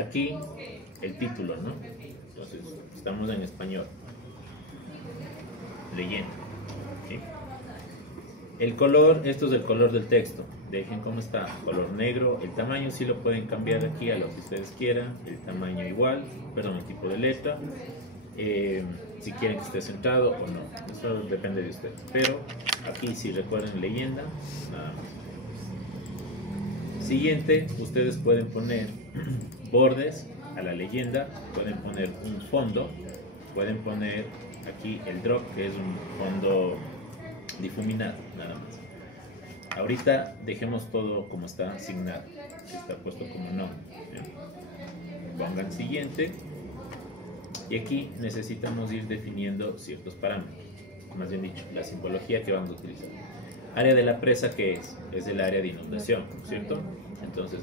aquí el título, ¿no? Entonces, estamos en español. Leyenda. ¿Sí? El color, esto es el color del texto. Dejen cómo está, color negro. El tamaño sí lo pueden cambiar aquí a lo que ustedes quieran. El tamaño igual, perdón, el tipo de letra. Si quieren que esté centrado o no. Eso depende de ustedes. Pero aquí si recuerden leyenda, nada más. Siguiente, ustedes pueden poner bordes a la leyenda. Pueden poner un fondo. Pueden poner aquí el drop, que es un fondo difuminado, nada más. Ahorita dejemos todo como está asignado, está puesto como no. Pongan siguiente y aquí necesitamos ir definiendo ciertos parámetros, más bien dicho, la simbología que vamos a utilizar. Área de la presa, que es el área de inundación, ¿cierto? Entonces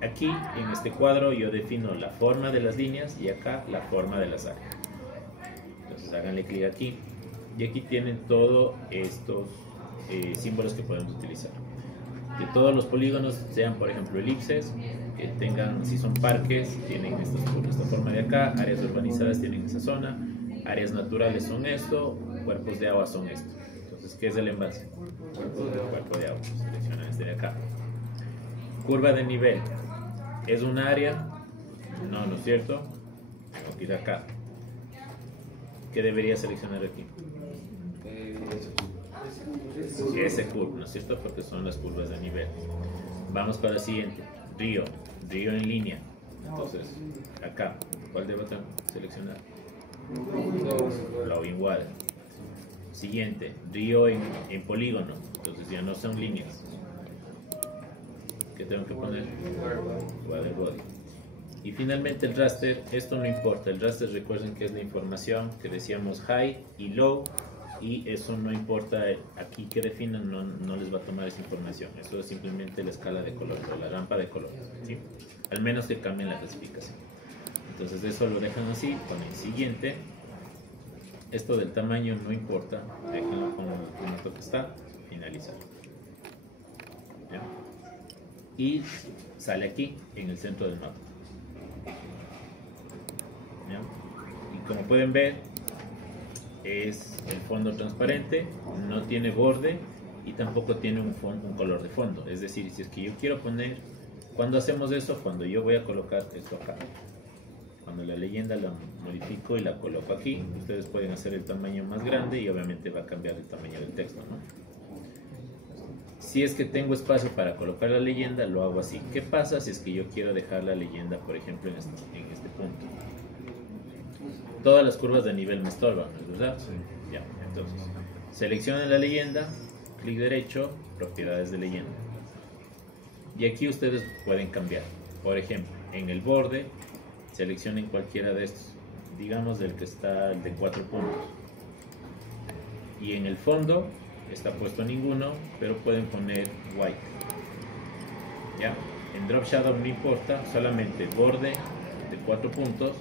aquí en este cuadro yo defino la forma de las líneas y acá la forma de las áreas. Entonces háganle clic aquí y aquí tienen todos estos símbolos que podemos utilizar. De todos los polígonos, sean por ejemplo elipses, que tengan, si son parques, tienen esta forma de acá, áreas urbanizadas tienen esa zona, áreas naturales son esto, cuerpos de agua son esto. Entonces, ¿qué es el envase? Cuerpo de agua, seleccionan este de acá. Curva de nivel, ¿es un área? No, ¿no es cierto? Tengo que ir acá. ¿Qué debería seleccionar aquí? Ese curva, ¿no es cierto? Porque son las curvas de nivel. Vamos para la siguiente. Río en línea. Entonces, acá, ¿cuál debo seleccionar? Flowing water. Siguiente, río en polígono. Entonces ya no son líneas. ¿Qué tengo que poner? Water body. Y finalmente el raster, esto no importa. El raster, recuerden que es la información que decíamos high y low. Y eso no importa aquí que definan, no les va a tomar esa información. Eso es simplemente la escala de color o la rampa de color, ¿sí? Al menos que cambien la clasificación. Entonces eso lo dejan así, ponen siguiente. Esto del tamaño no importa, déjenlo como el formato que está, finalizar. ¿Ya? Y sale aquí en el centro del mapa. ¿Ya? Y como pueden ver, es el fondo transparente, no tiene borde y tampoco tiene un color de fondo. Es decir, si es que yo quiero poner, cuando hacemos eso, cuando yo voy a colocar esto acá, cuando la leyenda la modifico y la coloco aquí, ustedes pueden hacer el tamaño más grande y obviamente va a cambiar el tamaño del texto, ¿no? Si es que tengo espacio para colocar la leyenda, lo hago así. ¿Qué pasa si es que yo quiero dejar la leyenda, por ejemplo, en este punto? Todas las curvas de nivel me estorban, ¿verdad? Sí. Ya, entonces, seleccionen la leyenda, clic derecho, propiedades de leyenda. Y aquí ustedes pueden cambiar. Por ejemplo, en el borde, seleccionen cualquiera de estos. Digamos el que está el de 4 puntos. Y en el fondo, está puesto ninguno, pero pueden poner white. Ya, en drop shadow no importa, solamente borde de 4 puntos.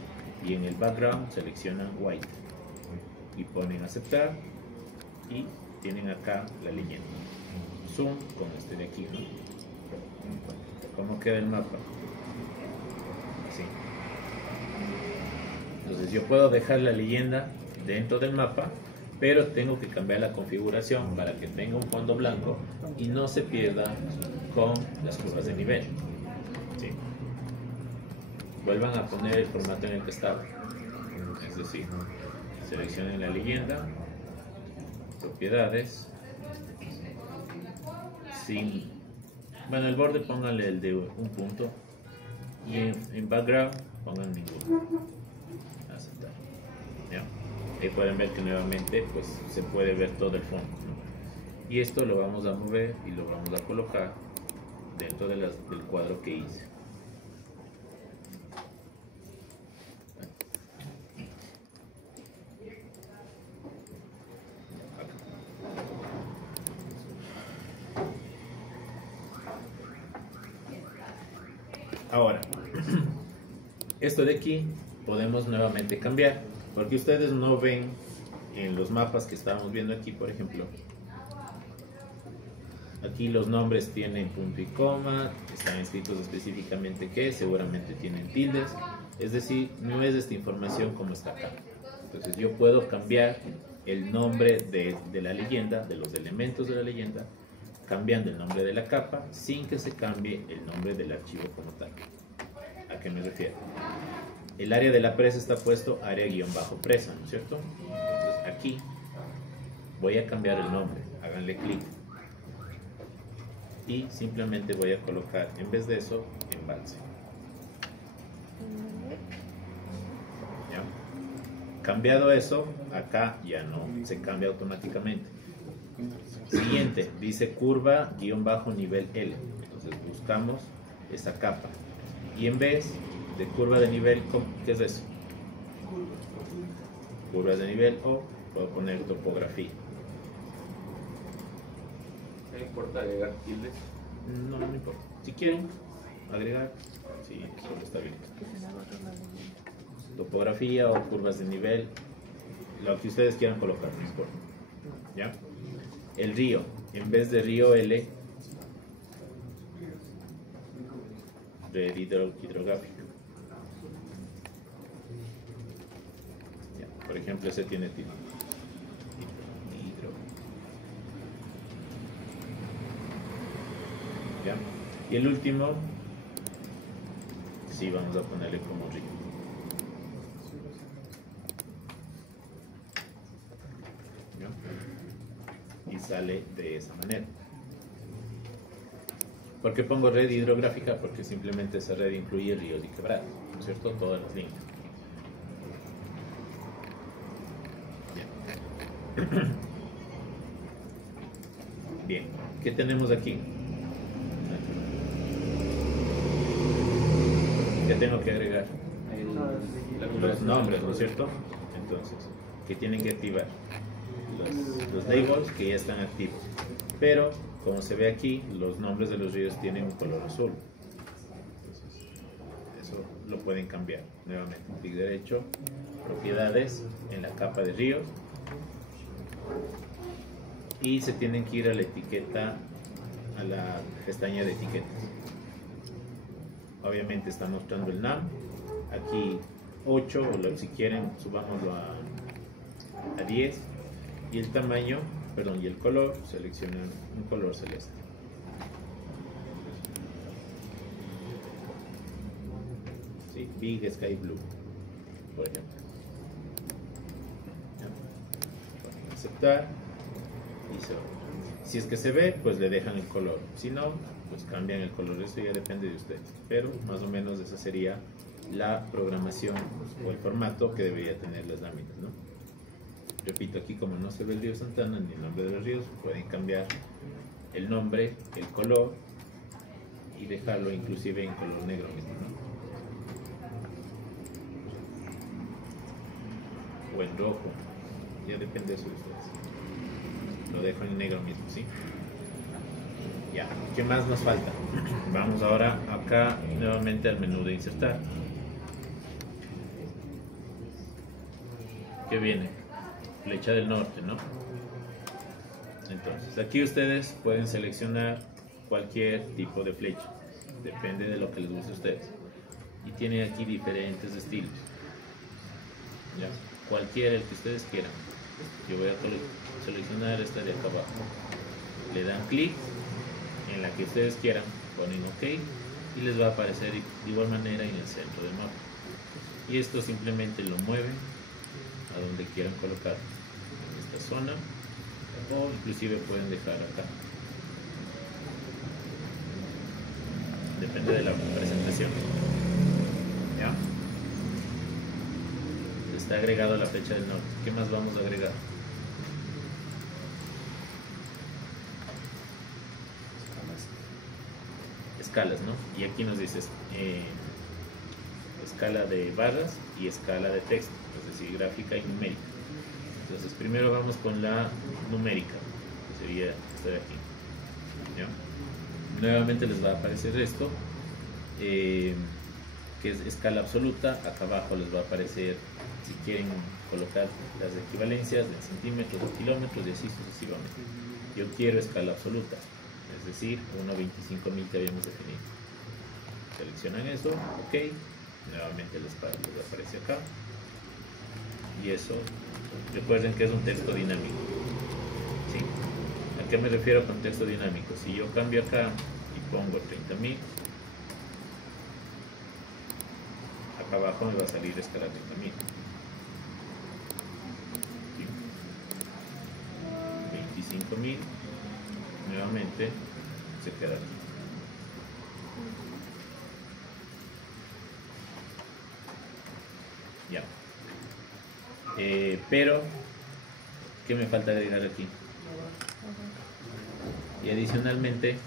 Y en el background seleccionan white y ponen aceptar y tienen acá la leyenda. Zoom con este de aquí, ¿no? ¿Cómo queda el mapa? Así. Entonces yo puedo dejar la leyenda dentro del mapa, pero tengo que cambiar la configuración para que tenga un fondo blanco y no se pierda con las curvas de nivel. ¿Sí? Vuelvan a poner el formato en el que estaba, es decir, seleccionen la leyenda, propiedades, bueno, el borde pónganle el de un punto y en background pongan ninguno, aceptar. ¿Ya? Ahí pueden ver que nuevamente pues se puede ver todo el fondo, ¿no? Y esto lo vamos a mover y lo vamos a colocar dentro del cuadro que hice. Ahora, esto de aquí podemos nuevamente cambiar, porque ustedes no ven en los mapas que estábamos viendo aquí, por ejemplo, aquí Aquí los nombres tienen punto y coma, están escritos específicamente que seguramente tienen tildes, es decir, no es esta información como está acá. Entonces yo puedo cambiar el nombre de la leyenda, de los elementos de la leyenda, cambiando el nombre de la capa sin que se cambie el nombre del archivo como tal. ¿A qué me refiero? El área de la presa está puesto área-presa, ¿no es cierto? Entonces aquí voy a cambiar el nombre, háganle clic y simplemente voy a colocar en vez de eso embalse. ¿Ya? Cambiado eso, acá ya no se cambia automáticamente. Siguiente, dice curva-nivel L. Entonces buscamos esa capa. Y en vez de curva de nivel, ¿qué es eso? Curvas de nivel o puedo poner topografía. ¿No importa agregar tildes? No, no importa. Si quieren agregar, sí, solo está bien. Topografía o curvas de nivel, lo que ustedes quieran colocar, no importa. ¿Ya? El río, en vez de río L, red hidrográfica. Ya, por ejemplo, ese tiene tilde. ¿Ya? Y el último, sí, vamos a ponerle como río. ¿Ya? Y sale de esa manera. ¿Por qué pongo red hidrográfica? Porque simplemente esa red incluye ríos y quebradas, ¿no es cierto? Todas las líneas. Bien. Bien, ¿qué tenemos aquí? ¿Qué tengo que agregar? Los nombres, ¿no es cierto? Entonces, ¿qué tienen que activar? Los labels que ya están activos. Pero, como se ve aquí, los nombres de los ríos tienen un color azul. Entonces, eso lo pueden cambiar. Nuevamente, clic derecho, propiedades, en la capa de ríos. Y se tienen que ir a la etiqueta, a la pestaña de etiquetas. Obviamente está mostrando el NAM, aquí 8, o si quieren subámoslo a 10, y el tamaño, perdón, y el color, seleccionan un color celeste. Sí, Big Sky Blue, por ejemplo. ¿Ya? Aceptar y se va. Si es que se ve, pues le dejan el color, si no, pues cambian el color, eso ya depende de ustedes, pero más o menos esa sería la programación o el formato que debería tener las láminas, ¿no? Repito, aquí como no se ve el río Santana ni el nombre de los ríos, pueden cambiar el nombre, el color y dejarlo inclusive en color negro mismo, ¿no? O en rojo, ya depende de eso de ustedes. Lo dejo en negro mismo, ¿sí? Ya, ¿qué más nos falta? Vamos ahora acá nuevamente al menú de insertar. ¿Qué viene? Flecha del norte, ¿no? Entonces, aquí ustedes pueden seleccionar cualquier tipo de flecha. Depende de lo que les guste a ustedes. Y tiene aquí diferentes estilos. ¿Ya? Cualquiera el que ustedes quieran. Yo voy a seleccionar esta de acá abajo. Le dan clic en la que ustedes quieran, ponen OK y les va a aparecer de igual manera en el centro del mapa. Y esto simplemente lo mueven a donde quieran colocar, en esta zona, o inclusive pueden dejar acá. Depende de la presentación. ¿Ya? Está agregado la flecha del norte. ¿Qué más vamos a agregar? Escalas, ¿no? Y aquí nos dices escala de barras y escala de texto, es decir, gráfica y numérica. Entonces primero vamos con la numérica, que sería esta de aquí. ¿Ya? Nuevamente les va a aparecer esto, que es escala absoluta. Acá abajo les va a aparecer, si quieren colocar las equivalencias de centímetros o kilómetros y así sucesivamente. Yo quiero escala absoluta, es decir 1.25.000 que habíamos definido. Seleccionan eso, ok, nuevamente les aparece acá, y eso, recuerden que es un texto dinámico. ¿Sí? ¿A qué me refiero con texto dinámico? Si yo cambio acá y pongo 30.000, acá abajo me va a salir escala 30.000. ¿Sí? 25.000, nuevamente se queda aquí. Ya. Pero, ¿qué me falta agregar aquí? Y adicionalmente,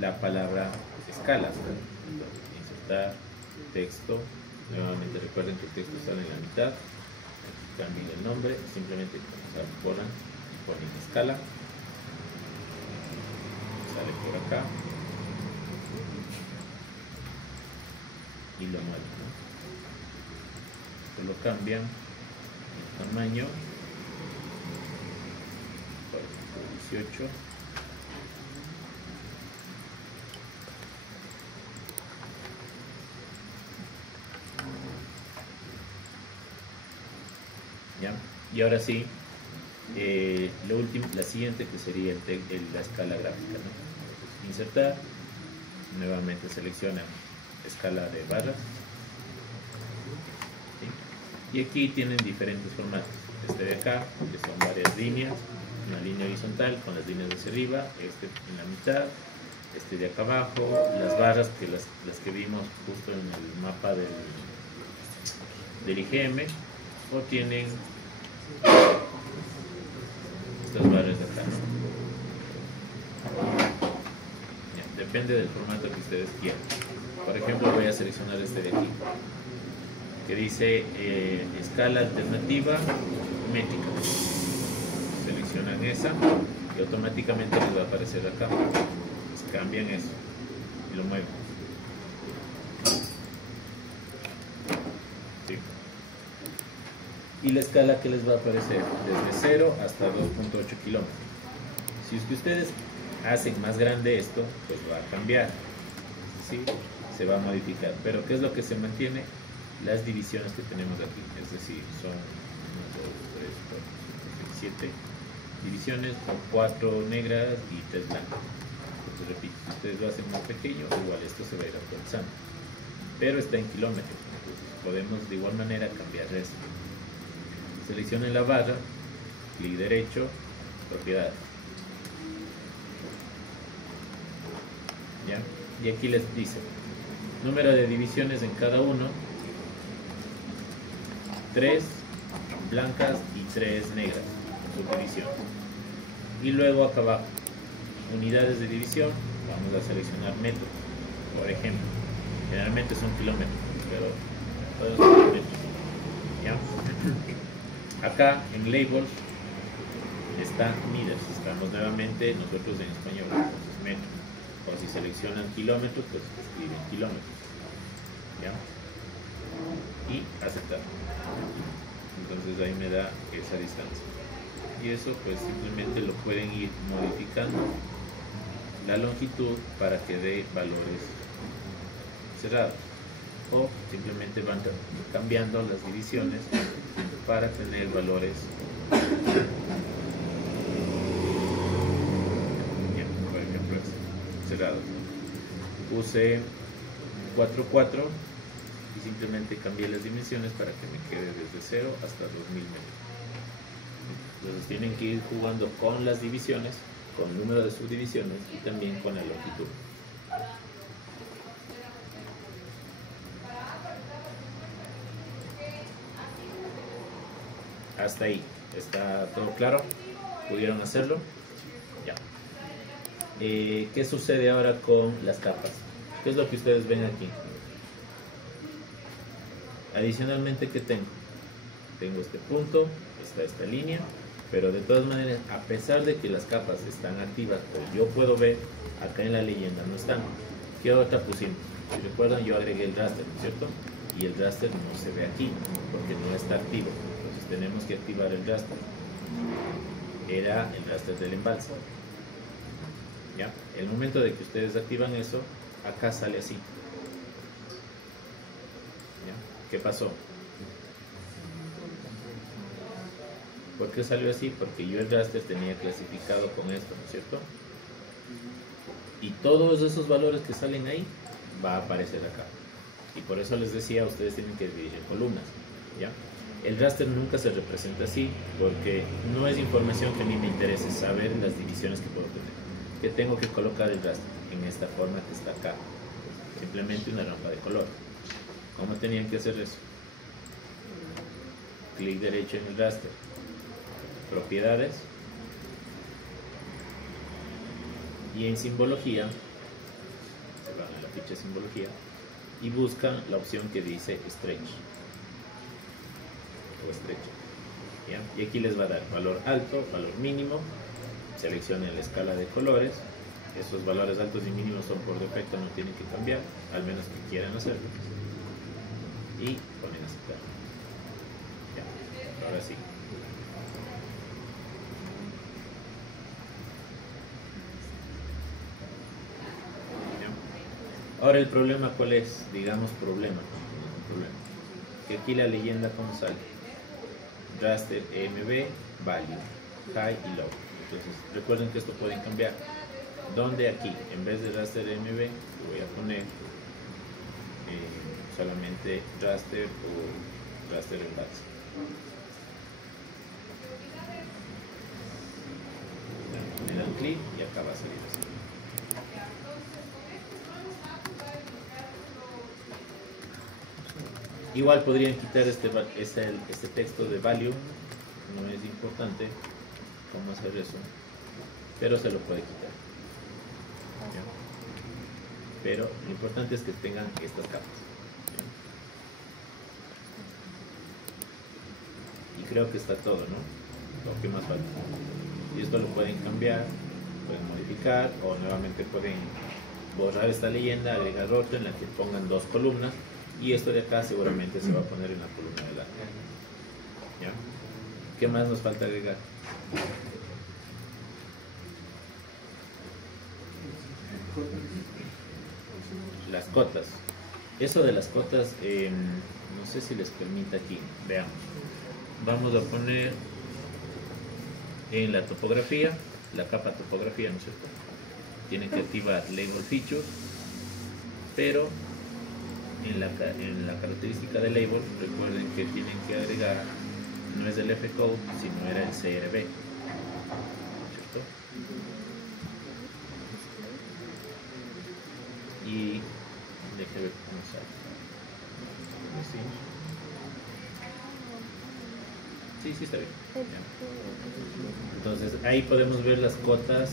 la palabra escala. Insertar texto. Nuevamente recuerden que el texto sale en la mitad. Aquí cambien el nombre, simplemente ponen escala. Sale por acá. Y lo mueven, ¿no? Lo cambian el tamaño, por ejemplo 18, ¿ya? Y ahora sí, lo último, la siguiente, que sería la escala gráfica, ¿no? Entonces, insertar, nuevamente seleccionan escala de barras. Y aquí tienen diferentes formatos. Este de acá, que son varias líneas, una línea horizontal con las líneas hacia arriba, este en la mitad, este de acá abajo, las barras que las que vimos justo en el mapa del IGM, o tienen estas barras de acá. Ya, depende del formato que ustedes quieran. Por ejemplo, voy a seleccionar este de aquí, que dice escala alternativa métrica. Seleccionan esa y automáticamente les va a aparecer acá. Pues cambian eso y lo mueven. ¿Sí? Y la escala que les va a aparecer desde 0 hasta 2.8 kilómetros. Si es que ustedes hacen más grande esto, pues va a cambiar. ¿Sí? Se va a modificar. Pero ¿qué es lo que se mantiene? Las divisiones que tenemos aquí, es decir, son 1, 2, 3, 4, 5, 6, 7 divisiones, con 4 negras y 3 blancas. Entonces repito, si ustedes lo hacen más pequeño, igual esto se va a ir actualizando, pero está en kilómetros, entonces podemos de igual manera cambiar esto. Seleccionen la barra, clic derecho, propiedades. ¿Ya? Y aquí les dice número de divisiones en cada uno, 3 blancas y 3 negras, subdivisión. Y luego acá abajo, unidades de división, vamos a seleccionar metros, por ejemplo. Generalmente son kilómetros, pero todos son metros. ¿Ya? Acá en labels está meters, estamos nuevamente nosotros en español, entonces metros. O si seleccionan kilómetros, pues escriben kilómetros. ¿Ya? Y aceptar. Entonces ahí me da esa distancia. Y eso pues simplemente lo pueden ir modificando la longitud para que dé valores cerrados. O simplemente van cambiando las divisiones para tener valores cerrados. Puse 4, 4 y simplemente cambié las dimensiones para que me quede desde 0 hasta 2000 metros. Entonces tienen que ir jugando con las divisiones, con el número de subdivisiones y también con la longitud. Hasta ahí, ¿está todo claro? ¿Pudieron hacerlo? Ya. ¿Qué sucede ahora con las capas? ¿Qué es lo que ustedes ven aquí? Adicionalmente, ¿qué tengo? Tengo este punto, está esta línea, pero de todas maneras, a pesar de que las capas están activas, pues yo puedo ver, acá en la leyenda no están. ¿Qué otra pusimos? Si recuerdan, yo agregué el raster, ¿no es cierto? Y el raster no se ve aquí, porque no está activo. Entonces tenemos que activar el raster. Era el raster del embalse. ¿Ya? El momento de que ustedes activan eso, acá sale así. ¿Ya? ¿Qué pasó? ¿Por qué salió así? Porque yo el raster tenía clasificado con esto, ¿no es cierto? Y todos esos valores que salen ahí va a aparecer acá. Y por eso les decía, ustedes tienen que dividir en columnas, ¿ya? El raster nunca se representa así porque no es información que a mí me interese saber las divisiones que puedo tener. Que tengo que colocar el raster en esta forma que está acá. Simplemente una rampa de color. ¿Cómo tenían que hacer eso? Clic derecho en el raster. Propiedades. Y en simbología, se van a la ficha de simbología y buscan la opción que dice stretch o estrecho. ¿Ya? Y aquí les va a dar valor alto, valor mínimo. Seleccionen la escala de colores. Esos valores altos y mínimos son por defecto, no tienen que cambiar, al menos que quieran hacerlo. Y ponen aceptar. Ya. Ahora sí. Ahora el problema, ¿cuál es? Digamos problema. Que aquí la leyenda, ¿cómo sale? Raster EMB, value, high y low. Entonces recuerden que esto pueden cambiar. ¿Dónde? Aquí, en vez de raster EMB, voy a poner solamente raster o raster enlace. Le dan clic y acá va a salir así. Igual podrían quitar este texto de value, no es importante cómo hacer eso, pero se lo puede quitar. ¿Ya? Pero lo importante es que tengan estas capas. ¿Ya? Y creo que está todo, ¿no? Lo que más falta. Y esto lo pueden cambiar, pueden modificar o nuevamente pueden borrar esta leyenda, agregar otro en la que pongan dos columnas. Y esto de acá seguramente se va a poner en la columna de la. ¿Ya? ¿Qué más nos falta agregar? Las cotas. Eso de las cotas, no sé si les permite aquí. Veamos. Vamos a poner en la topografía, la capa topografía, ¿no es cierto? Tienen que activar Label Features, pero en la característica de label, recuerden que tienen que agregar, no es el F-code, sino era el CRB, ¿cierto? Y déjenme ver cómo sale. Sí, está bien. Ya. Entonces ahí podemos ver las cotas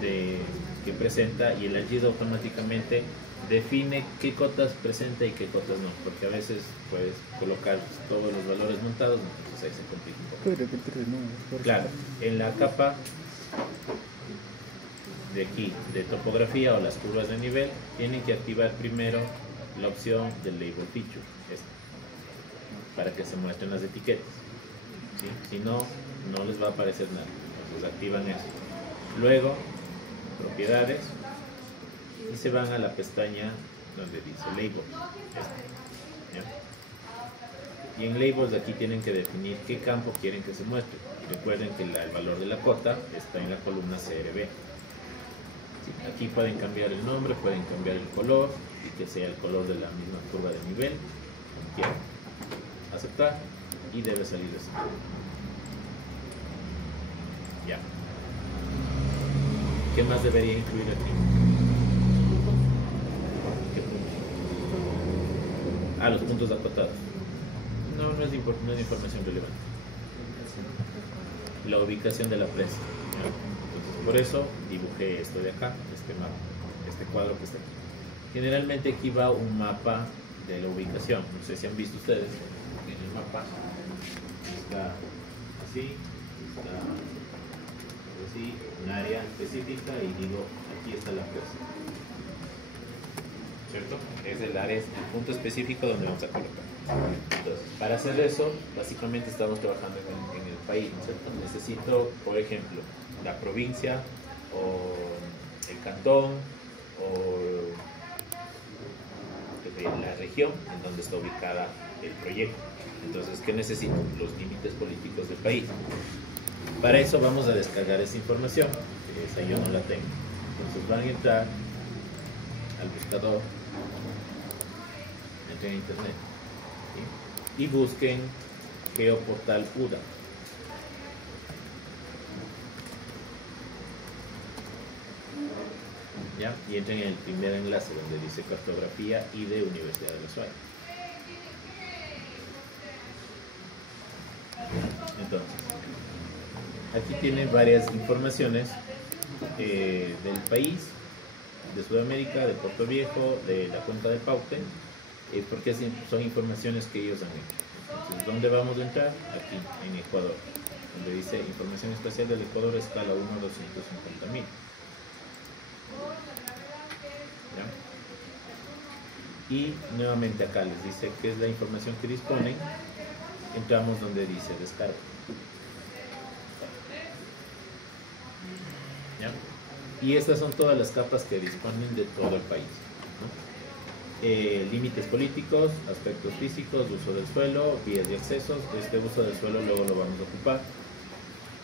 que presenta y el ArcGIS automáticamente define qué cotas presenta y qué cotas no, porque a veces puedes colocar todos los valores montados, entonces ahí se complica un poco. ¿Puedes repetir de nuevo? Claro, en la capa de aquí, de topografía o las curvas de nivel, tienen que activar primero la opción del Label Feature, para que se muestren las etiquetas. ¿Sí? Si no, no les va a aparecer nada, entonces activan eso. Luego, propiedades, y se van a la pestaña donde dice Labels. ¿Ya? Y en Labels aquí tienen que definir qué campo quieren que se muestre. Recuerden que el valor de la cota está en la columna CRB. ¿Sí? Aquí pueden cambiar el nombre, pueden cambiar el color y que sea el color de la misma curva de nivel, como quieran. Aceptar y debe salir así. Ya. ¿Qué más debería incluir aquí? ¿Qué puntos? Ah, los puntos acotados. No es información relevante. La ubicación de la presa. Entonces, por eso dibujé esto de acá, este mapa, este cuadro que está aquí. Generalmente aquí va un mapa de la ubicación. No sé si han visto ustedes. En el mapa está así, está así, un área específica y digo, aquí está la presa. ¿Cierto? Es el área, el punto específico donde vamos a colocar. Entonces, para hacer eso, básicamente estamos trabajando en el país, ¿no es cierto? Necesito, por ejemplo, la provincia o el cantón o la región en donde está ubicada el proyecto. Entonces, ¿qué necesito? Los límites políticos del país. Para eso vamos a descargar esa información, que esa yo no la tengo. Entonces van a entrar al buscador, entren a internet, ¿sí? Y busquen Geoportal UDA. ¿Ya? Y entren en el primer enlace donde dice cartografía y de Universidad de La Suárez. Entonces, aquí tienen varias informaciones del país, de Sudamérica, de Puerto Viejo, de la cuenca del Paute, porque son informaciones que ellos han hecho. Entonces, ¿dónde vamos a entrar? Aquí, en Ecuador, donde dice información espacial del Ecuador, escala 1/250.000. ¿Ya? Y nuevamente acá les dice qué es la información que disponen. Entramos donde dice descarga. ¿Ya? Y estas son todas las capas que disponen de todo el país, ¿no? Límites políticos, aspectos físicos, uso del suelo, vías de accesos. Este uso del suelo luego lo vamos a ocupar.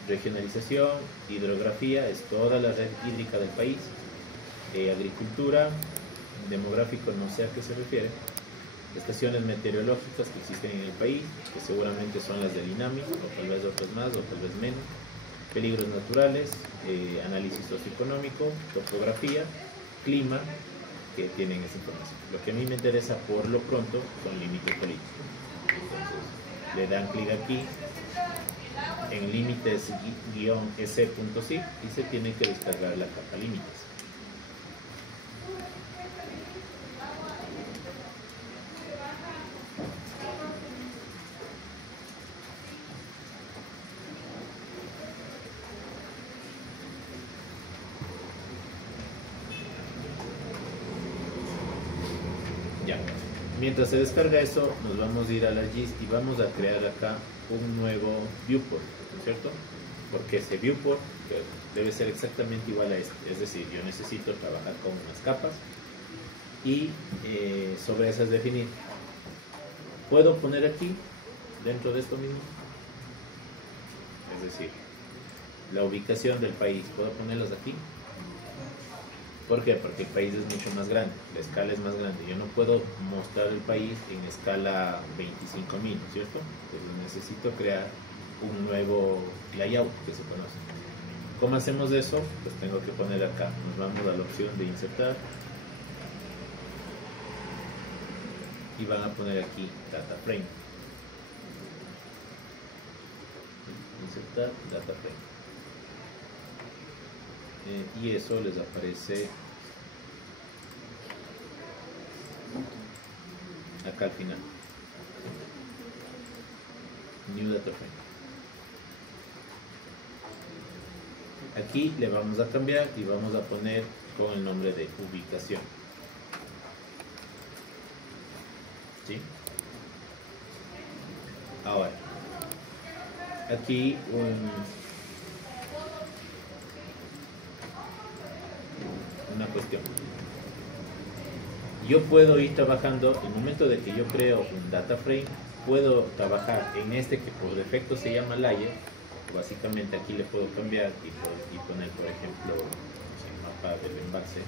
Regionalización, hidrografía, es toda la red hídrica del país. Agricultura, demográfico, no sé a qué se refiere. Estaciones meteorológicas que existen en el país, que seguramente son las del INAMI, o tal vez otras más, o tal vez menos. Peligros naturales, análisis socioeconómico, topografía, clima, que tienen esa información. Lo que a mí me interesa por lo pronto son límites políticos. Entonces, le dan clic aquí en límites-ec.zip y se tiene que descargar la capa límites. Mientras se descarga eso, nos vamos a ir a la GIS y vamos a crear acá un nuevo viewport, ¿no es cierto? Porque ese viewport debe ser exactamente igual a este. Es decir, yo necesito trabajar con unas capas y sobre esas definir. ¿Puedo poner aquí, dentro de esto mismo? Es decir, la ubicación del país, ¿puedo ponerlos aquí? ¿Por qué? Porque el país es mucho más grande, la escala es más grande. Yo no puedo mostrar el país en escala 25.000, ¿no es cierto? Entonces necesito crear un nuevo layout que se conoce. ¿Cómo hacemos eso? Pues tengo que poner acá, nos vamos a la opción de insertar y van a poner aquí data frame. Insertar data frame. Y eso les aparece acá al final. New data frame. Aquí le vamos a cambiar y vamos a poner con el nombre de ubicación. ¿Sí? Ahora, aquí una cuestión. Yo puedo ir trabajando, en el momento de que yo creo un data frame, puedo trabajar en este que por defecto se llama layer. Básicamente aquí le puedo cambiar y poner, por ejemplo, el mapa del embalse.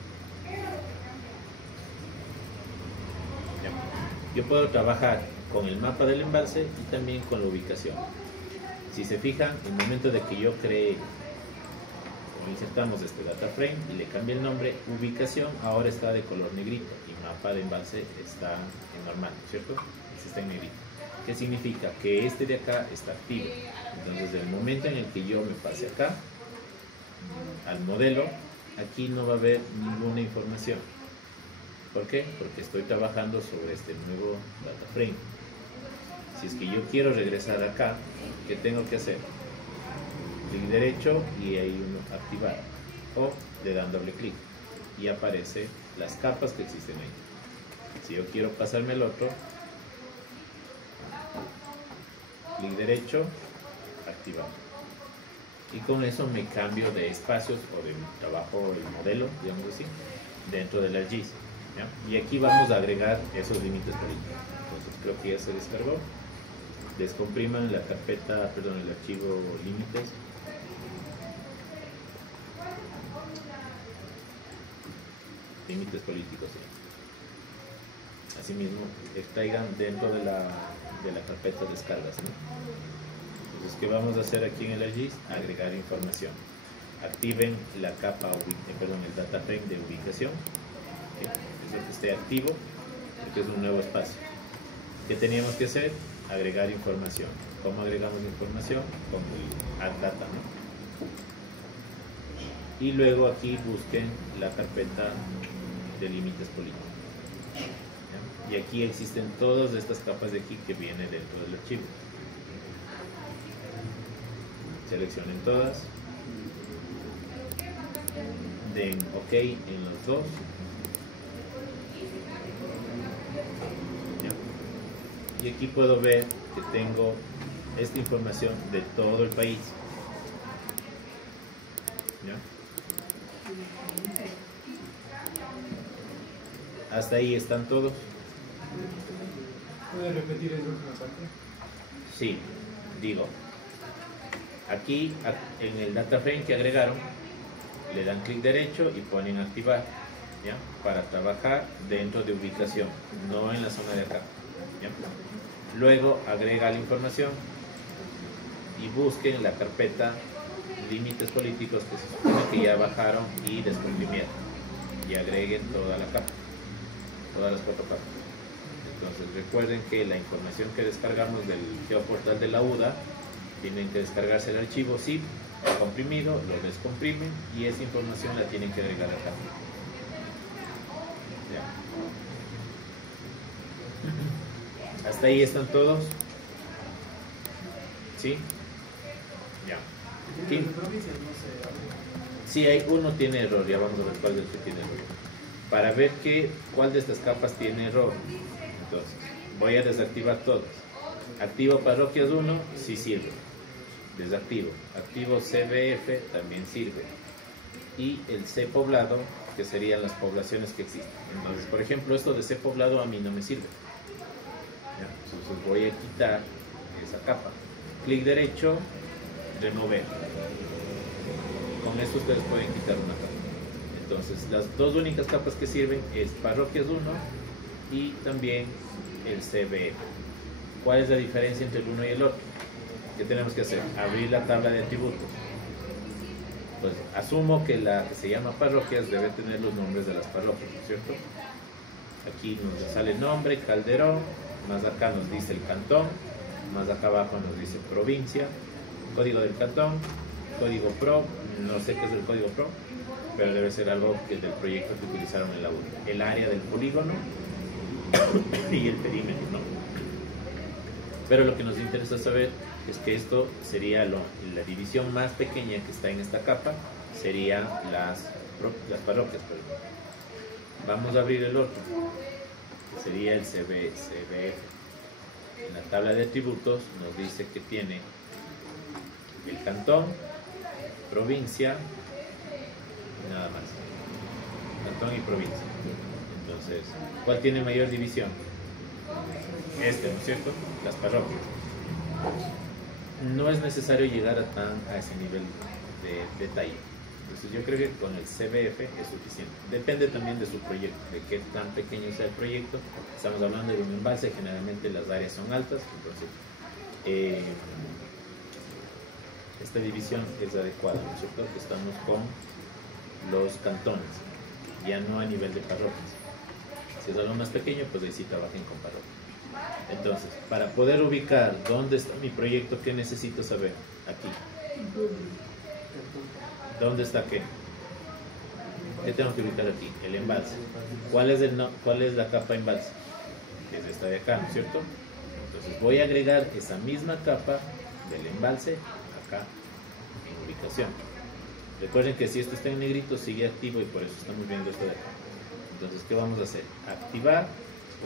Yo puedo trabajar con el mapa del embalse y también con la ubicación. Si se fijan, en el momento de que yo cree, insertamos este data frame y le cambia el nombre, ubicación ahora está de color negrito y mapa de embalse está en normal, ¿cierto? Este está en negrito. ¿Qué significa? Que este de acá está activo. Entonces, el momento en el que yo me pase acá al modelo, aquí no va a haber ninguna información. ¿Por qué? Porque estoy trabajando sobre este nuevo data frame. Si es que yo quiero regresar acá, ¿qué tengo que hacer? Clic derecho y ahí uno activar, o le dan doble clic y aparece las capas que existen ahí. Si yo quiero pasarme al otro, clic derecho, activar. Y con eso me cambio de espacios o de trabajo el modelo, digamos así, dentro del ArcGIS, ¿ya? Y aquí vamos a agregar esos límites políticos. Entonces creo que ya se descargó. Descompriman la carpeta, perdón, el archivo límites. Límites políticos, sí. Asimismo, extraigan dentro de la carpeta descargas, ¿no? Entonces, ¿qué vamos a hacer aquí en el ArcGIS? Agregar información. Activen la capa, el data frame de ubicación, ¿okay? Eso que esté activo, porque es un nuevo espacio. ¿Qué teníamos que hacer? Agregar información. ¿Cómo agregamos información? Con el add data, ¿no? Y luego aquí busquen la carpeta de límites políticos. ¿Ya? Y aquí existen todas estas capas de aquí que vienen dentro del archivo. Seleccionen todas, den OK en los dos. ¿Ya? Y aquí puedo ver que tengo esta información de todo el país. ¿Ya? Hasta ahí están todos. ¿Puede repetir esa última parte? Sí, digo, aquí en el data frame que agregaron, le dan clic derecho y ponen activar, ¿ya? Para trabajar dentro de ubicación, no en la zona de acá, ¿ya? Luego agrega la información y busquen la carpeta límites políticos que se supone que ya bajaron y descomprimieron, y agreguen toda la capa, todas las 4 capas. Entonces recuerden que la información que descargamos del geoportal de la UDA, tienen que descargarse el archivo zip comprimido, lo descomprimen y esa información la tienen que agregar acá. ¿Ya? Hasta ahí están todos. ¿Sí? Ya. ¿Qué? Sí, hay uno tiene error, ya vamos a ver cuál de los que tiene error. Para ver cuál de estas capas tiene error, entonces voy a desactivar todas. Activo parroquias 1, sí sirve. Desactivo. Activo CBF, también sirve. Y el C poblado, que serían las poblaciones que existen. Entonces, por ejemplo, esto de C poblado a mí no me sirve. ¿Ya? Entonces voy a quitar esa capa. Clic derecho, remover. Con esto ustedes pueden quitar una capa. Entonces, las dos únicas capas que sirven es parroquias 1 y también el CBF. ¿Cuál es la diferencia entre el uno y el otro? ¿Qué tenemos que hacer? Abrir la tabla de atributos. Pues asumo que la que se llama parroquias debe tener los nombres de las parroquias, ¿no es cierto? Aquí nos sale nombre, Calderón, más acá nos dice el cantón, más acá abajo nos dice provincia, código del cantón, código PRO, no sé qué es el código PRO, pero debe ser algo que del proyecto que utilizaron en la UDI. El área del polígono y el perímetro, ¿no? Pero lo que nos interesa saber es que esto sería la división más pequeña que está en esta capa, serían las parroquias. Vamos a abrir el otro, que sería el CBF. En la tabla de atributos nos dice que tiene el cantón, provincia, nada más. Cantón y provincia. Entonces, ¿cuál tiene mayor división? ¿no es cierto? Las parroquias. No es necesario llegar a ese nivel de detalle. Entonces yo creo que con el CBF es suficiente. Depende también de su proyecto, de qué tan pequeño sea el proyecto. Estamos hablando de un embalse, generalmente las áreas son altas, entonces esta división es adecuada, ¿no es cierto? Estamos con los cantones, ya no a nivel de parroquias. Si es algo más pequeño, pues ahí sí trabajen con parroquias. Entonces, para poder ubicar dónde está mi proyecto, ¿qué necesito saber? Aquí. ¿Dónde está qué? ¿Qué tengo que ubicar aquí? El embalse. ¿Cuál es la capa embalse? Es esta de acá, ¿no es cierto? Entonces voy a agregar esa misma capa del embalse acá en ubicación. Recuerden que si esto está en negrito sigue activo y por eso estamos viendo esto de acá. Entonces, ¿qué vamos a hacer? Activar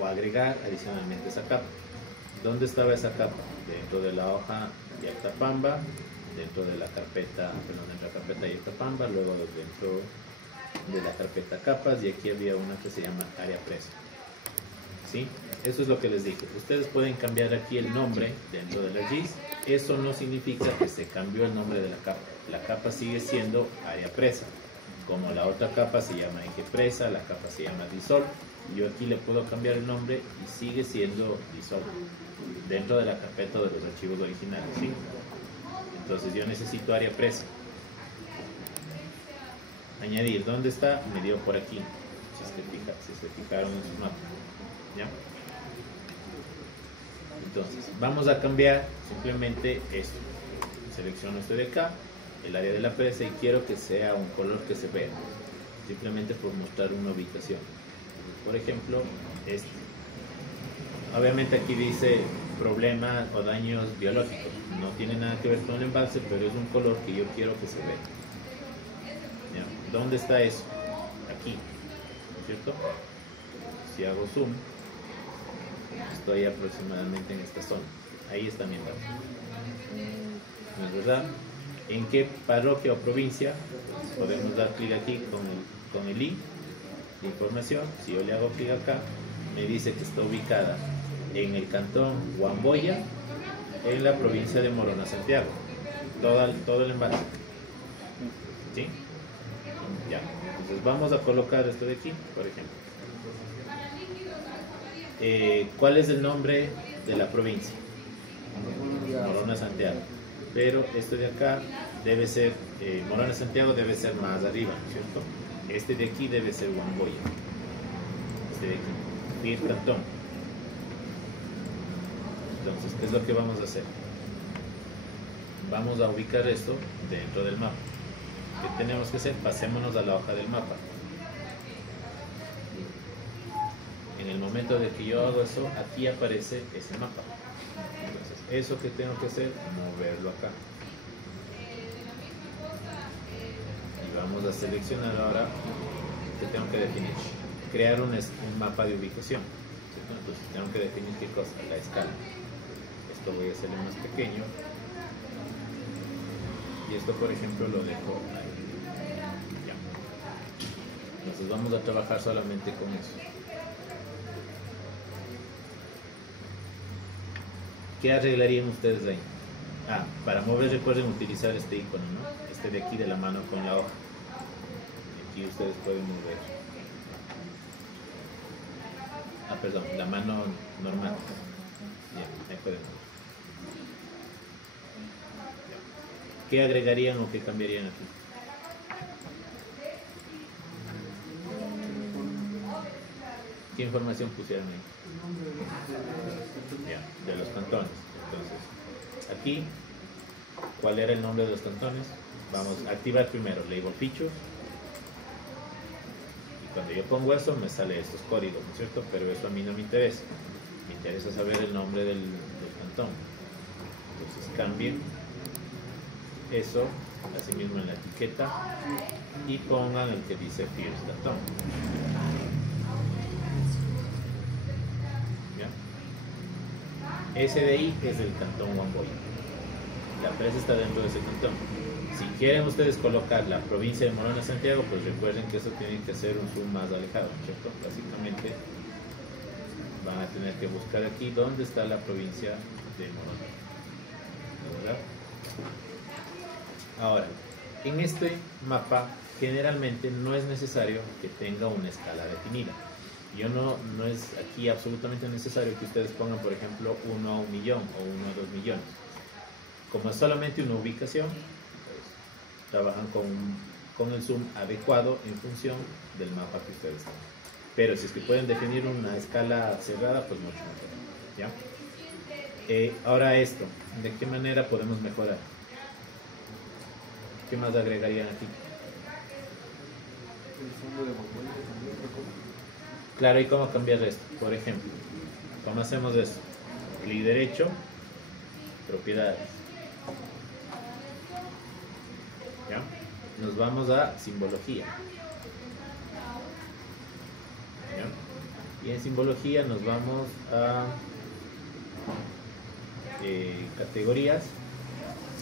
o agregar adicionalmente esa capa. ¿Dónde estaba esa capa? Dentro de la hoja de Altapamba, dentro de la carpeta, perdón, dentro de la carpeta Yocapamba, luego dentro de la carpeta capas, y aquí había una que se llama área presa. ¿Sí? Eso es lo que les dije. Ustedes pueden cambiar aquí el nombre dentro de la GIS. Eso no significa que se cambió el nombre de la capa. La capa sigue siendo área presa. Como la otra capa se llama eje presa, la capa se llama disol. Yo aquí le puedo cambiar el nombre y sigue siendo disol dentro de la carpeta de los archivos originales. ¿Sí? Entonces yo necesito área presa. Añadir, ¿dónde está? Me dio por aquí. Si se fijaron en sus mapas. ¿Ya? Entonces, vamos a cambiar simplemente esto. Selecciono esto de acá, el área de la presa, y quiero que sea un color que se vea. Simplemente por mostrar una ubicación. Por ejemplo, este. Obviamente aquí dice problemas o daños biológicos. No tiene nada que ver con el embalse, pero es un color que yo quiero que se vea. ¿Ya? ¿Dónde está eso? Aquí, ¿no es cierto? Si hago zoom, estoy aproximadamente en esta zona. Ahí está mi embalse. ¿No es verdad? ¿En qué parroquia o provincia? Podemos dar clic aquí con el i de información. Si yo le hago clic acá, me dice que está ubicada en el cantón Huamboya, en la provincia de Morona, Santiago. Todo el embalse. ¿Sí? Ya. Entonces vamos a colocar esto de aquí, por ejemplo. ¿Cuál es el nombre de la provincia? Morona, Santiago. Pero esto de acá debe ser, Morona, Santiago debe ser más arriba, ¿no es cierto? Este de aquí debe ser Huamboya. Este de aquí, Fir Cantón. Entonces, ¿qué es lo que vamos a hacer? Vamos a ubicar esto dentro del mapa. ¿Qué tenemos que hacer? Pasémonos a la hoja del mapa. En el momento de que yo hago eso, aquí aparece ese mapa. Entonces, eso que tengo que hacer, moverlo acá. Y vamos a seleccionar ahora que tengo que definir. Crear un mapa de ubicación. ¿Cierto? Entonces tengo que definir qué cosa, la escala. Esto voy a hacerlo más pequeño. Y esto, por ejemplo, lo dejo ahí. Ya. Entonces vamos a trabajar solamente con eso. ¿Qué arreglarían ustedes ahí? Para mover recuerden utilizar este icono, ¿no? Este de aquí de la mano con la hoja. Y aquí ustedes pueden mover. Perdón, la mano normal. Ya, ahí pueden mover. Ya. ¿Qué agregarían o qué cambiarían aquí? ¿Qué información pusieron ahí? Ya, de los cantones. Entonces, aquí, ¿cuál era el nombre de los cantones? Vamos a activar primero Label Features. Y cuando yo pongo eso, me sale estos códigos, ¿no es cierto? Pero eso a mí no me interesa. Me interesa saber el nombre del cantón. Entonces, cambien eso, así mismo en la etiqueta, y pongan el que dice Fierce Cantón. Ese de ahí es el cantón Huamboya. La presa está dentro de ese cantón. Si quieren ustedes colocar la provincia de Morona, Santiago, pues recuerden que eso tiene que ser un zoom más alejado, ¿cierto? Básicamente van a tener que buscar aquí dónde está la provincia de Morona, ¿verdad? Ahora, en este mapa generalmente no es necesario que tenga una escala definida. No es aquí absolutamente necesario que ustedes pongan, por ejemplo, 1 a 1 millón o 1 a 2 millones. Como es solamente una ubicación, pues, trabajan con el zoom adecuado en función del mapa que ustedes tengan. Pero si es que pueden definir una escala cerrada, pues mucho mejor. ¿Ya? Ahora esto, ¿de qué manera podemos mejorar? ¿Qué más agregarían aquí? El fondo de Huamboya también. Claro, ¿y cómo cambiar esto? Por ejemplo, ¿cómo hacemos esto? Clic derecho, propiedades. ¿Ya? Nos vamos a simbología. ¿Ya? Y en simbología nos vamos a categorías.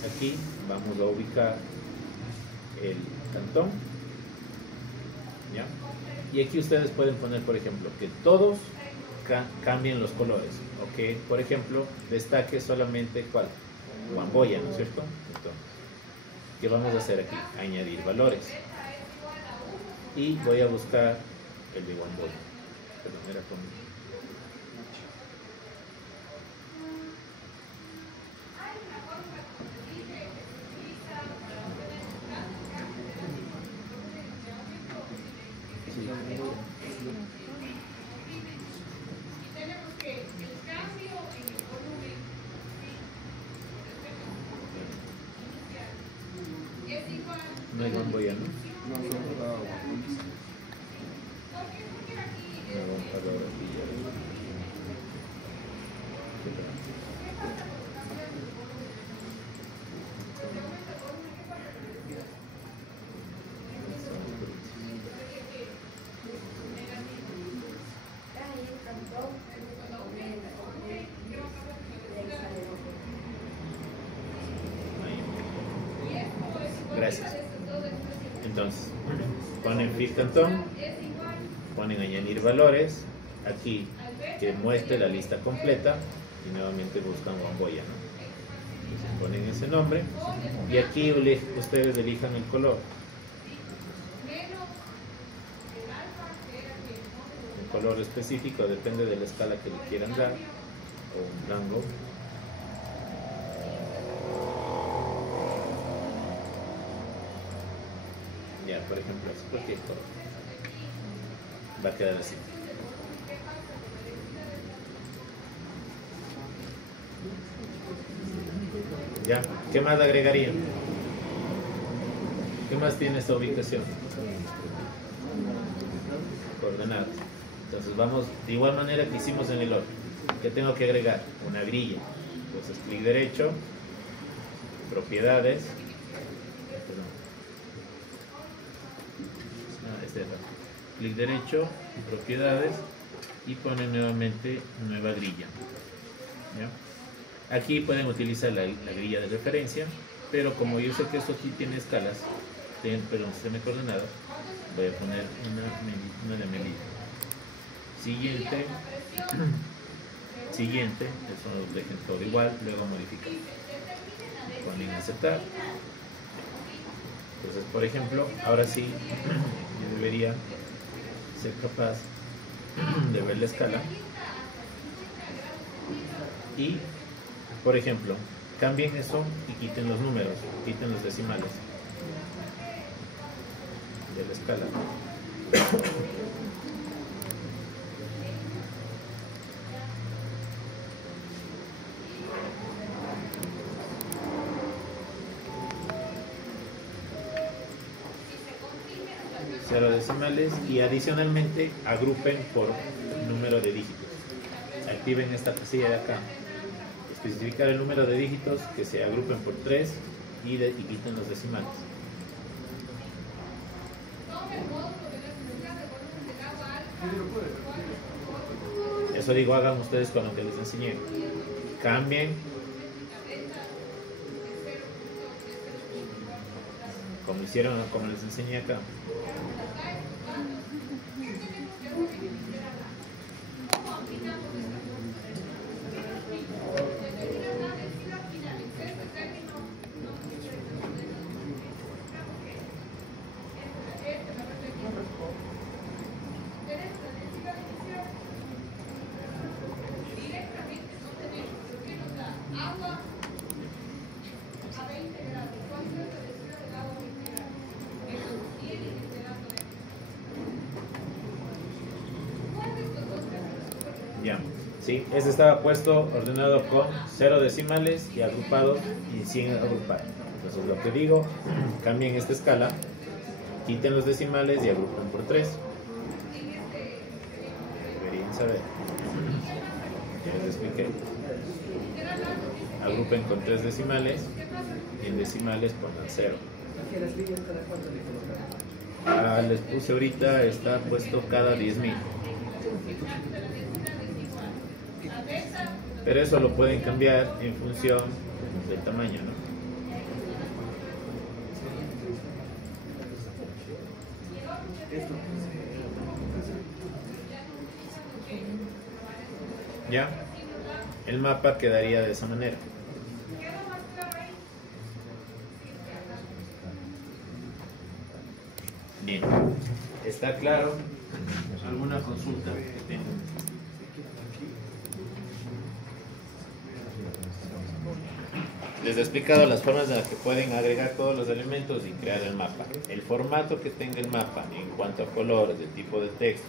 aquí vamos a ubicar el cantón, ¿ya? Y aquí ustedes pueden poner, por ejemplo, que todos cambien los colores, o que, por ejemplo, destaque solamente ¿cuál? Guamboya, ¿no es cierto? Entonces, ¿qué vamos a hacer aquí? Añadir valores. Y voy a buscar el de Guamboya. Perdón, era con... No hay Guamboya, ¿no? No, solo la agua. Gracias. Entonces, ponen Fit Cantón, ponen añadir valores, aquí que muestre la lista completa y nuevamente buscan Guamboya, ¿no? Entonces ponen ese nombre y aquí ustedes elijan el color. Un color específico, depende de la escala que le quieran dar, o un rango. Ya, por ejemplo, así, cualquier color. Va a quedar así. Ya, ¿qué más agregarían? ¿Qué más tiene esta ubicación? Coordenadas. Entonces vamos, de igual manera que hicimos en el otro. ¿Qué tengo que agregar? Una grilla. Entonces clic derecho, propiedades. Clic derecho, propiedades y ponen nuevamente nueva grilla. ¿Ya? Aquí pueden utilizar la grilla de referencia, pero como yo sé que esto aquí tiene escalas, sistema de coordenadas, voy a poner una de medida. Siguiente, eso lo dejen todo igual, luego modificar. Ponen aceptar. Entonces, por ejemplo, ahora sí, yo debería ser capaz de ver la escala y, por ejemplo, cambien eso y quiten los números, quiten los decimales de la escala. Cero decimales y adicionalmente agrupen por número de dígitos. Activen esta casilla de acá. Especificar el número de dígitos que se agrupen por 3 y quiten los decimales. Eso digo, hagan ustedes con lo que les enseñé. Cambien como hicieron, como les enseñé acá. Ya, sí, este estaba puesto ordenado con 0 decimales y agrupado y sin agrupar. Entonces lo que digo, cambien esta escala, quiten los decimales y agrupen por 3. Deberían saber. Ya les expliqué. Agrupen con 3 decimales y en decimales pongan 0. Les puse ahorita, está puesto cada 10.000. Pero eso lo pueden cambiar en función del tamaño, ¿no? ¿Ya? El mapa quedaría de esa manera. Bien, ¿está claro? ¿Alguna consulta que tengan? Les he explicado las formas en las que pueden agregar todos los elementos y crear el mapa. El formato que tenga el mapa en cuanto a colores, el tipo de texto,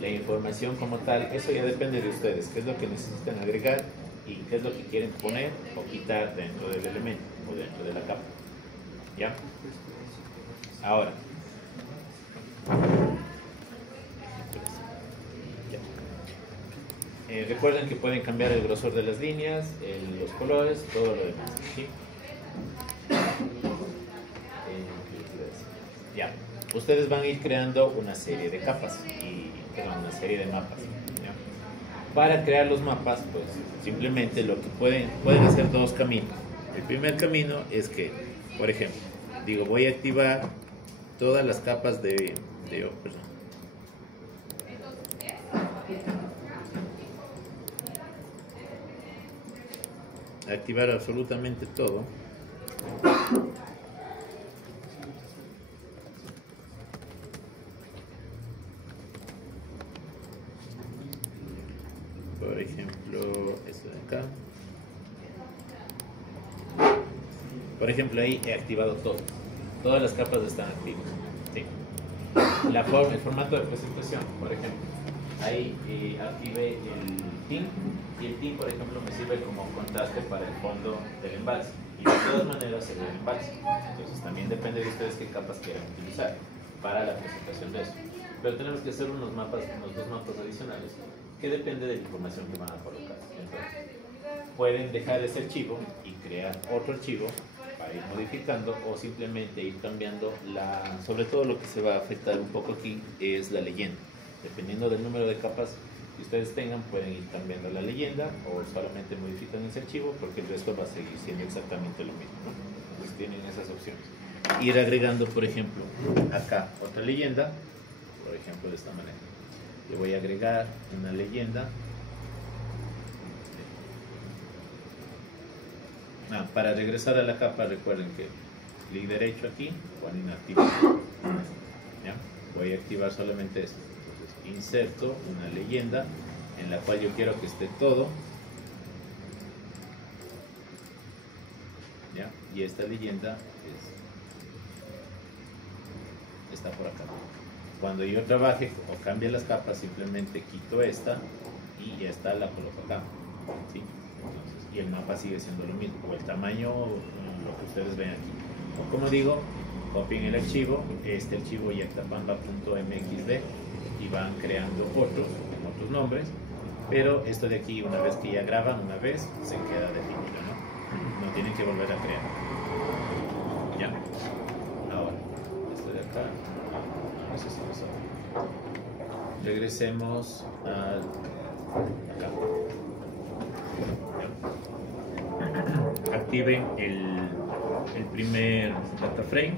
la información como tal, eso ya depende de ustedes, qué es lo que necesitan agregar y qué es lo que quieren poner o quitar dentro del elemento o dentro de la capa. ¿Ya? Ahora. Recuerden que pueden cambiar el grosor de las líneas, los colores, todo lo demás. ¿Sí? Ya. Ustedes van a ir creando una serie de capas una serie de mapas. ¿Ya? Para crear los mapas, pues simplemente lo que pueden hacer dos caminos. El primer camino es que, por ejemplo, digo, voy a activar todas las capas activar absolutamente todo. Por ejemplo, esto de acá. Por ejemplo, ahí he activado todo. Todas las capas están activas. ¿Sí? El formato de presentación, por ejemplo. Ahí activé el tint y el tint, por ejemplo, me sirve como contraste para el fondo del embalse. Y de todas maneras se ve el embalse. Entonces también depende de ustedes qué capas quieran utilizar para la presentación de eso. Pero tenemos que hacer unos dos mapas adicionales que depende de la información que van a colocar. Entonces, pueden dejar ese archivo y crear otro archivo para ir modificando o simplemente ir cambiando sobre todo lo que se va a afectar un poco aquí es la leyenda. Dependiendo del número de capas que ustedes tengan, pueden ir cambiando la leyenda o solamente modifican ese archivo porque el resto va a seguir siendo exactamente lo mismo, ¿no? Entonces tienen esas opciones. Ir agregando, por ejemplo, acá otra leyenda, por ejemplo de esta manera. Le voy a agregar una leyenda. Para regresar a la capa, recuerden que clic derecho aquí, con inactivo. ¿Ya? Voy a activar solamente esto. Entonces, inserto una leyenda en la cual yo quiero que esté todo. ¿Ya? Y esta leyenda está por acá. Cuando yo trabaje o cambie las capas, simplemente quito esta y esta la coloco acá. ¿Sí? Entonces, y el mapa sigue siendo lo mismo, o el tamaño, lo que ustedes ven aquí. Como digo, copien el archivo, este archivo yactapamba.mxd y van creando otros con otros nombres, pero esto de aquí, una vez que ya graban una vez, se queda definido, ¿no? No tienen que volver a crear. Ya. Ahora, esto de acá. No sé si lo saben. Regresemos acá. Activen el primer data frame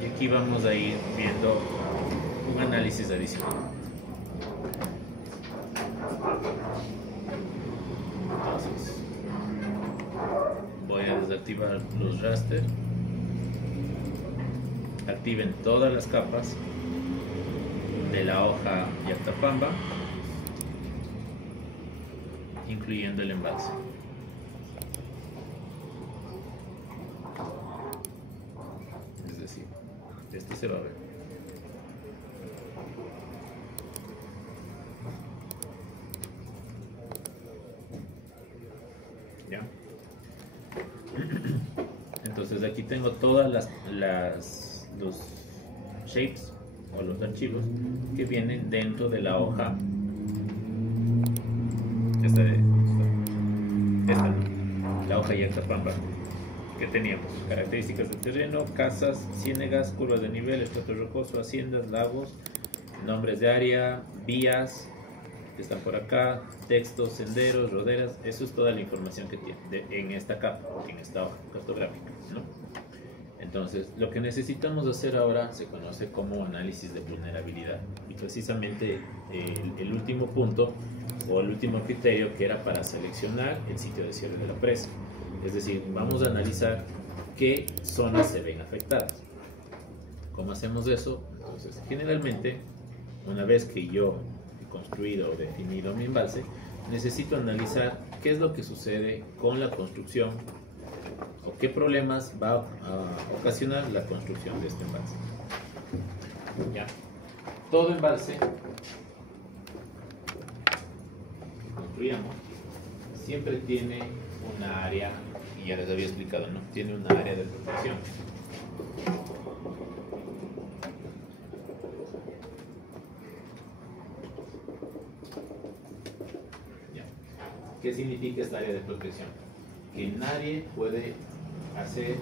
y aquí vamos a ir viendo un análisis adicional. Entonces, voy a desactivar los raster. Activen todas las capas de la hoja Yactapamba, incluyendo el embalse. Es decir, este se va a ver. ¿Ya? Entonces aquí tengo todas los shapes o los archivos que vienen dentro de la hoja la hoja Yactapamba que teníamos: características del terreno, casas, ciénegas, curvas de nivel, estrato rocoso, haciendas, lagos, nombres de área, vías que están por acá, textos, senderos, roderas. Eso es toda la información que tiene en esta capa, en esta hoja cartográfica, ¿no? Entonces, lo que necesitamos hacer ahora se conoce como análisis de vulnerabilidad. Y precisamente el último punto o el último criterio que era para seleccionar el sitio de cierre de la presa. Es decir, vamos a analizar qué zonas se ven afectadas. ¿Cómo hacemos eso? Entonces, generalmente, una vez que yo he construido o definido mi embalse, necesito analizar qué es lo que sucede con la construcción o qué problemas va a ocasionar la construcción de este embalse. ¿Ya? Todo embalse que construyamos siempre tiene una área, y ya les había explicado, ¿no? Tiene una área de protección. ¿Ya? ¿Qué significa esta área de protección? Que nadie puede hacer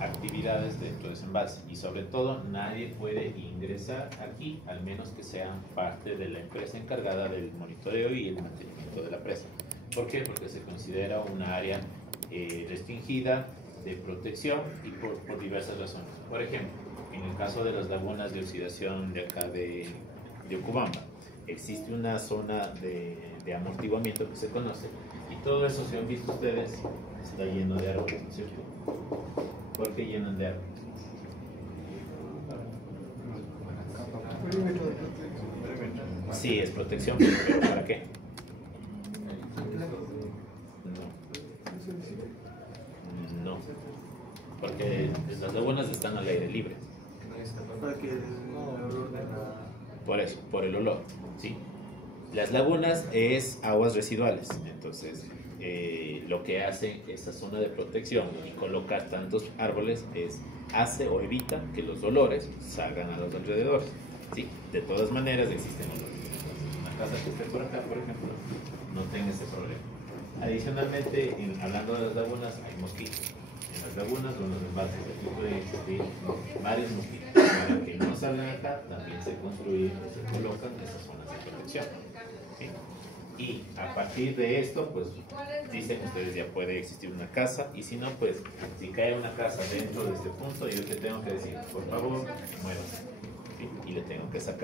actividades dentro de ese embalse y sobre todo nadie puede ingresar aquí, al menos que sean parte de la empresa encargada del monitoreo y el mantenimiento de la presa. ¿Por qué? Porque se considera una área restringida de protección y por diversas razones. Por ejemplo, en el caso de las lagunas de oxidación de acá de Ocubamba, existe una zona de amortiguamiento que se conoce y todo eso, si han visto ustedes, está lleno de árboles, ¿no es cierto? ¿Por qué llenan de árboles? Sí, es protección, pero ¿para qué? No, porque las lagunas están al aire libre. Por eso, por el olor, ¿sí? Las lagunas es aguas residuales, entonces lo que hace esa zona de protección y colocar tantos árboles hace o evita que los olores salgan a los alrededores. Sí, de todas maneras existen olores. Entonces, una casa que esté por acá, por ejemplo, no tenga ese problema. Adicionalmente, hablando de las lagunas, hay mosquitos. En las lagunas o en los embalses aquí pueden existir varios mosquitos. Para que no salgan acá, también se construyen o se colocan esas zonas de protección. ¿Sí? Y a partir de esto, pues dicen ustedes ya puede existir una casa, y si no, pues si cae una casa dentro de este punto, yo te tengo que decir, por favor, muévase, ¿sí? Y le tengo que sacar